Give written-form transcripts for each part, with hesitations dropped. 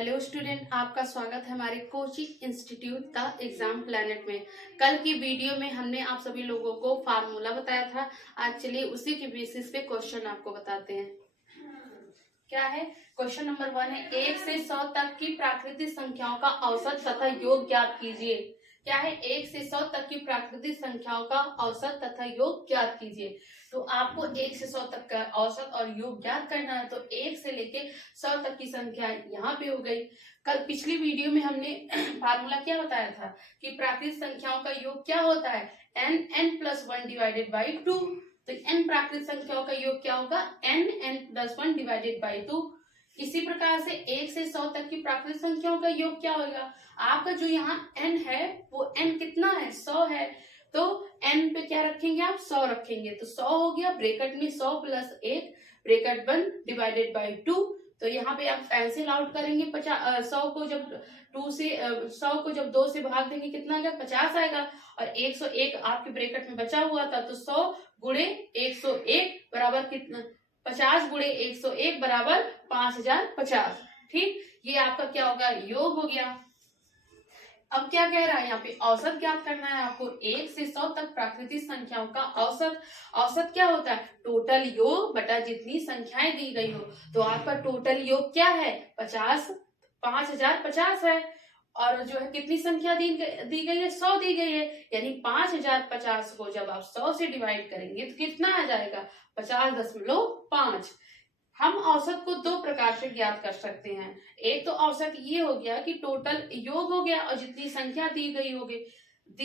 Hello student, आपका स्वागत है हमारे coaching institute the exam planet में। कल की वीडियो में हमने आप सभी लोगों को फार्मूला बताया था। आज चलिए उसी के बेसिस पे क्वेश्चन आपको बताते हैं। क्या है क्वेश्चन नंबर 1 है 1 से 100 तक की प्राकृतिक संख्याओं का औसत तथा योग ज्ञात कीजिए। क्या है 1 से 100 तक की प्राकृतिक संख्याओं का औसत तथा योग ज्ञात कीजिए। तो आपको 1 से 100 तक का औसत और योग ज्ञात करना है। तो 1 से लेके 100 तक की संख्या यहाँ पे हो गई। कल पिछली वीडियो में हमने फार्मूला क्या बताया था कि प्राकृतिक संख्याओं का योग क्या होता है, n+1 डिवाइडेड बाई 2। तो n प्राकृतिक संख्याओं का योग क्या होगा, n+1 डिवाइडेड बाई 2। इसी प्रकार से 1 से 100 तक की प्राकृतिक संख्याओं का योग क्या होगा, आपका जो यहाँ n है वो n कितना है, 100 है। तो n पे क्या रखेंगे आप, 100 रखेंगे। तो 100 हो गया, ब्रैकेट में 100 + 1 ब्रैकेट 1 डिवाइडेड बाई 2। तो यहाँ पे आप कैंसिल आउट करेंगे 100 को जब 100 को जब 2 से भाग देंगे कितना आएगा, 50 आएगा। और 101 आपके ब्रैकेट में बचा हुआ था। तो 100 गुणे 101 बराबर कितना, 50 गुणे 101 बराबर 5050। ठीक, ये आपका क्या होगा, योग हो गया। अब क्या कह रहा है यहाँ पे, औसत ज्ञात करना है आपको। 1 से 100 तक प्राकृतिक संख्याओं का औसत। औसत क्या होता है, टोटल योग बटा जितनी संख्याएं दी गई हो। तो आपका टोटल योग क्या है, 5050 है। और जो है कितनी संख्या दी गई है, 100 दी गई है। यानी 5050 को जब आप 100 से डिवाइड करेंगे तो कितना आ जाएगा, 50.5। हम औसत को दो प्रकार से ज्ञात कर सकते हैं। एक तो औसत ये हो गया कि टोटल योग हो गया और जितनी संख्या दी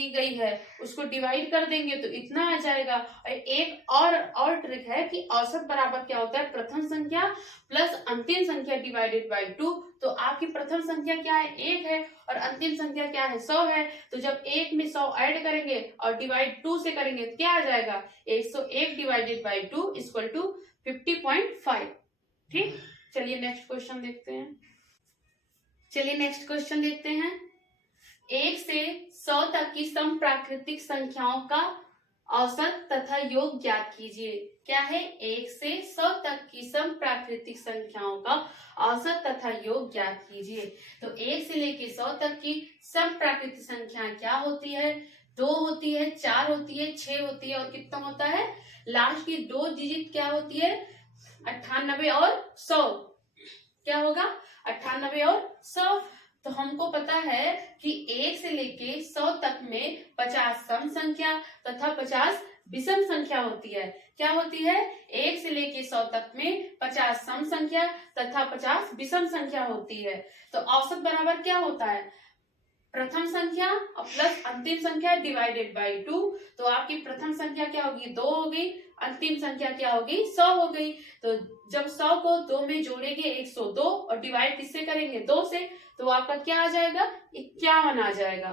गई है उसको डिवाइड कर देंगे तो इतना आ जाएगा। और एक और ट्रिक है कि औसत बराबर क्या होता है, प्रथम संख्या प्लस अंतिम संख्या डिवाइडेड बाई 2। तो आपकी प्रथम संख्या क्या है, 1 है, और अंतिम संख्या क्या है, 100 है। तो जब 1 में 100 ऐड करेंगे और डिवाइड 2 से करेंगे तो क्या आ जाएगा, 101 डिवाइडेड बाई 2 इक्वल टू 50.5। ठीक, चलिए नेक्स्ट क्वेश्चन देखते हैं। 1 से 100 तक की सम प्राकृतिक संख्याओं का औसत तथा योग ज्ञात कीजिए। क्या है, 1 से 100 तक की सम प्राकृतिक संख्याओं का औसत तथा योग ज्ञात कीजिए। तो 1 से लेके 100 तक की सम प्राकृतिक संख्या क्या होती है, 2 होती है, 4 होती है, 6 होती है, और कितना होता है, लास्ट की 2 डिजिट क्या होती है, 98 और 100। क्या होगा, 98 और 100। तो हमको पता है कि 1 से लेके 100 तक में 50 सम संख्या तथा 50 विषम संख्या होती है। क्या होती है, 1 से लेके 100 तक में 50 सम संख्या तथा 50 विषम संख्या होती है। तो औसत बराबर क्या होता है, प्रथम संख्या और प्लस अंतिम संख्या डिवाइडेड बाई 2। तो आपकी प्रथम संख्या क्या होगी, 2 होगी, अंतिम संख्या क्या होगी, 100 हो गई। तो जब 100 को 2 में जोड़ेंगे 102 और डिवाइड किससे करेंगे, 2 से, तो आपका क्या आ जाएगा, 51 आ जाएगा।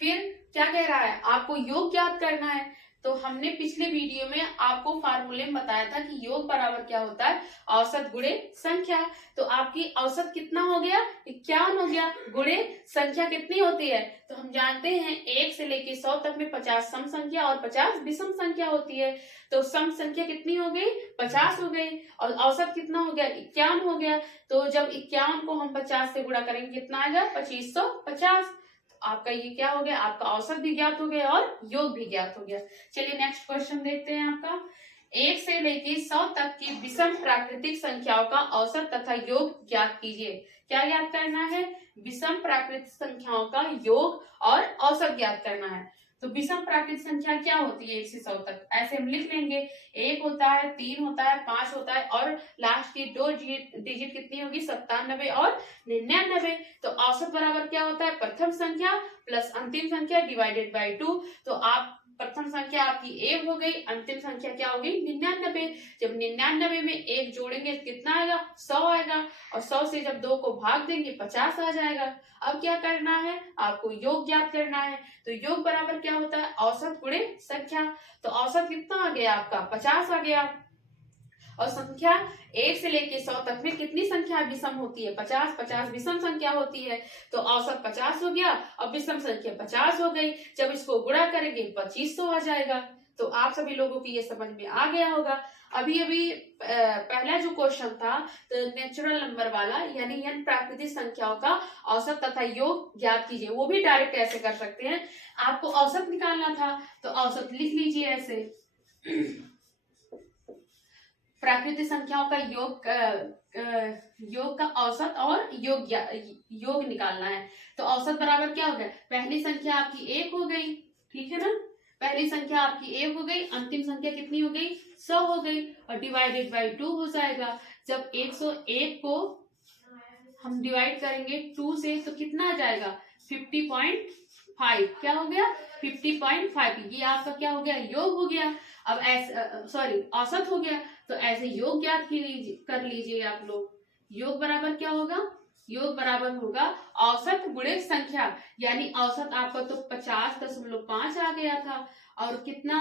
फिर क्या कह रहा है, आपको योग ज्ञात करना है। तो हमने पिछले वीडियो में आपको फार्मूले में बताया था कि योग बराबर क्या होता है, औसत गुणे संख्या। तो आपकी औसत कितना हो गया, 51 हो गया, गुणे संख्या कितनी होती है। तो हम जानते हैं 1 से लेके 100 तक में 50 सम संख्या और 50 विषम संख्या होती है। तो सम संख्या कितनी हो गई, 50 हो गई, और औसत कितना हो गया, 51 हो गया। तो जब 51 को हम 50 से गुणा करेंगे कितना आएगा, 2550। आपका ये क्या हो गया, आपका औसत भी ज्ञात हो गया और योग भी ज्ञात हो गया। चलिए नेक्स्ट क्वेश्चन देखते हैं आपका। 1 से लेके 100 तक की विषम प्राकृतिक संख्याओं का औसत तथा योग ज्ञात कीजिए। क्या ज्ञात करना है, विषम प्राकृतिक संख्याओं का योग और औसत ज्ञात करना है। तो विषम प्राकृतिक संख्या क्या होती है 1 से 100 तक, ऐसे हम लिख लेंगे, 1 होता है, 3 होता है, 5 होता है, और लास्ट की 2 डिजिट कितनी होगी, 97 और 99। तो औसत बराबर क्या होता है, प्रथम संख्या प्लस अंतिम संख्या डिवाइडेड बाई 2। तो आप प्रथम संख्या आपकी 1 हो गई, अंतिम संख्या क्या होगी, 99। जब 99 में 1 जोड़ेंगे तो कितना आएगा, 100 आएगा, और 100 से जब 2 को भाग देंगे 50 आ जाएगा। अब क्या करना है, आपको योग ज्ञात करना है। तो योग बराबर क्या होता है, औसत गुणे संख्या। तो औसत कितना आ गया आपका, 50 आ गया। और संख्या 1 से लेके 100 तक में कितनी संख्या विषम होती है, 50 विषम संख्या होती है। तो औसत 50 हो गया और विषम संख्या 50 हो गई। जब इसको गुणा करेंगे 2500 आ जाएगा। तो आप सभी लोगों को ये समझ में आ गया होगा। अभी अभी पहला जो क्वेश्चन था तो नेचुरल नंबर वाला, यानी n प्राकृतिक संख्याओं का औसत तथा योग ज्ञात कीजिए, वो भी डायरेक्ट ऐसे कर सकते हैं। आपको औसत निकालना था तो औसत लिख लीजिए ऐसे। प्राकृतिक संख्याओं का योग का औसत और योग निकालना है। तो औसत बराबर क्या हो गया, पहली संख्या आपकी 1 हो गई, ठीक है ना, पहली संख्या आपकी 1 हो गई, अंतिम संख्या कितनी हो गई, 100 हो गई, और डिवाइडेड बाई 2 हो जाएगा। जब 101 को हम डिवाइड करेंगे 2 से तो कितना आ जाएगा, 50.5, क्या हो गया, 50.5। ये आपका क्या हो गया, योग हो गया। अब ऐसे सॉरी औसत हो गया, तो ऐसे योग ज्ञात कर लीजिए आप लोग। योग बराबर क्या होगा, योग बराबर होगा औसत गुणित संख्या, यानी औसत आपका तो 50.5 आ गया था, और कितना,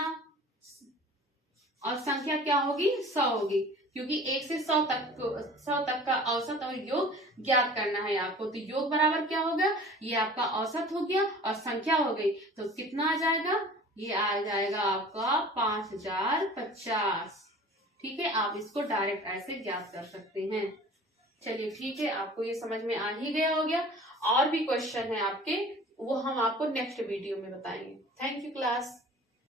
और संख्या क्या होगी, 100 होगी, क्योंकि 1 से 100 तक का औसत और योग ज्ञात करना है आपको। तो योग बराबर क्या होगा, ये आपका औसत हो गया और संख्या हो गई, तो कितना आ जाएगा, ये आ जाएगा आपका 5050। ठीक है, आप इसको डायरेक्ट ऐसे ज्ञात कर सकते हैं। चलिए ठीक है, आपको ये समझ में आ ही गया हो गया। और भी क्वेश्चन है आपके, वो हम आपको नेक्स्ट वीडियो में बताएंगे। Thank you class.